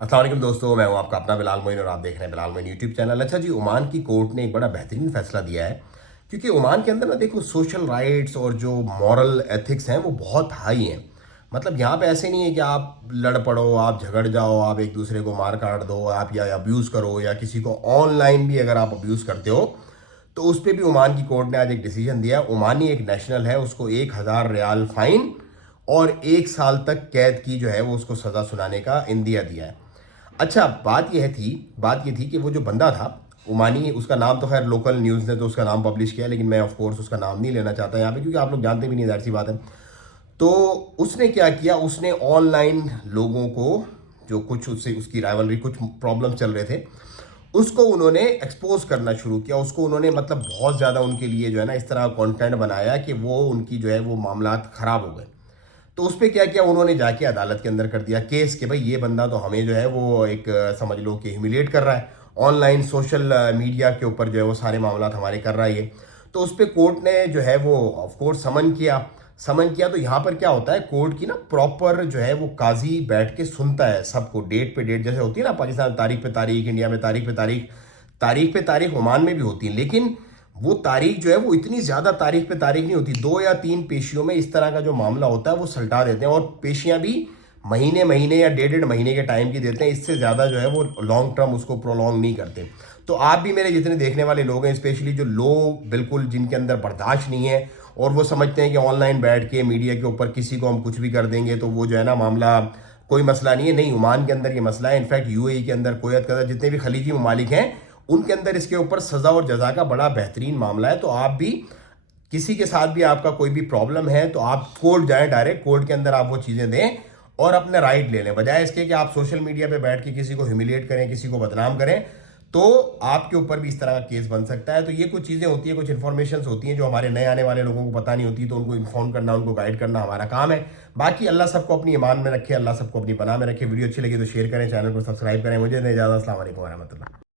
अस्सलाम वालेकुम दोस्तों, मैं हूं आपका अपना बिलाल मोइन और आप देख रहे हैं बिलाल मोइन यूट्यूब चैनल। अच्छा जी, ओमान की कोर्ट ने एक बड़ा बेहतरीन फैसला दिया है क्योंकि ओमान के अंदर ना देखो सोशल राइट्स और जो मॉरल एथिक्स हैं वो बहुत हाई हैं। मतलब यहाँ पे ऐसे नहीं है कि आप लड़ पड़ो, आप झगड़ जाओ, आप एक दूसरे को मार काट दो, आप या अब्यूज़ करो, या किसी को ऑनलाइन भी अगर आप अब्यूज़ करते हो तो उस पर भी ओमान की कोर्ट ने आज एक डिसीजन दिया। ओमानी एक नेशनल है, उसको 1,000 रियाल फाइन और 1 साल तक कैद की जो है वो उसको सज़ा सुनाने का इंदिया दिया है। अच्छा, बात ये थी कि वो जो बंदा था ओमानी, उसका नाम तो खैर लोकल न्यूज़ ने तो उसका नाम पब्लिश किया, लेकिन मैं ऑफ कोर्स उसका नाम नहीं लेना चाहता यहाँ पे क्योंकि आप लोग जानते भी नहीं, जाहिर सी बात है। तो उसने क्या किया, उसने ऑनलाइन लोगों को, जो कुछ उससे उसकी राइवलरी, कुछ प्रॉब्लम चल रहे थे, उसको उन्होंने एक्सपोज करना शुरू किया। उसको उन्होंने मतलब बहुत ज़्यादा उनके लिए जो है ना इस तरह कंटेंट बनाया कि वो उनकी जो है वो मामलात ख़राब हो गए। तो उस पे क्या किया उन्होंने, जाके अदालत के अंदर कर दिया केस कि भाई ये बंदा तो हमें जो है वो एक समझ लो कि ह्यूमिलेट कर रहा है, ऑनलाइन सोशल मीडिया के ऊपर जो है वो सारे मामलात हमारे कर रहा है ये। तो उस पे कोर्ट ने जो है वो ऑफ कोर्स समन किया। तो यहाँ पर क्या होता है, कोर्ट की ना प्रॉपर जो है वो काजी बैठ के सुनता है सबको, डेट पे डेट, जैसे होती है ना पाकिस्तान तारीख पे तारीख, इंडिया में तारीख पे तारीख, तारीख पे तारीख ओमान में भी होती है, लेकिन वो तारीख जो है वो इतनी ज़्यादा तारीख पे तारीख नहीं होती। 2 या 3 पेशियों में इस तरह का जो मामला होता है वो सलटा देते हैं, और पेशियां भी महीने महीने या 1.5 महीने के टाइम की देते हैं। इससे ज़्यादा जो है वो लॉन्ग टर्म उसको प्रोलॉन्ग नहीं करते। तो आप भी, मेरे जितने देखने वाले लोग हैं, स्पेशली जो लोग बिल्कुल जिनके अंदर बर्दाश्त नहीं है और वो समझते हैं कि ऑनलाइन बैठ के मीडिया के ऊपर किसी को हम कुछ भी कर देंगे तो वो जो है ना मामला, कोई मसला नहीं है। नहीं, ओमान के अंदर ये मसला है। इनफैक्ट यूएई के अंदर, कुवैत के अंदर, जितने भी खलीजी ममालिक हैं उनके अंदर इसके ऊपर सज़ा और जजा का बड़ा बेहतरीन मामला है। तो आप भी, किसी के साथ भी आपका कोई भी प्रॉब्लम है तो आप कोर्ट जाएं, डायरेक्ट कोर्ट के अंदर आप वो चीज़ें दें और अपने राइट ले लें, बजाय इसके कि आप सोशल मीडिया पे बैठ के किसी को ह्यूमिलेट करें, किसी को बदनाम करें। तो आपके ऊपर भी इस तरह का केस बन सकता है। तो ये कुछ चीज़ें होती है, कुछ इन्फॉर्मेशन होती हैं जो हमारे नए आने वाले लोगों को पता नहीं होती, तो उनको इन्फॉर्म करना, उनको गाइड करना हमारा काम है। बाकी अल्लाह सबको अपनी ईमान में रखे, अल्लाह सबको अपनी पनाह में रखे। वीडियो अच्छी लगी तो शेयर करें, चैनल को सब्सक्राइब करें। मुझे नहीं, ज़्यादा अस्सलाम वालेकुम वरहमतुल्लाह।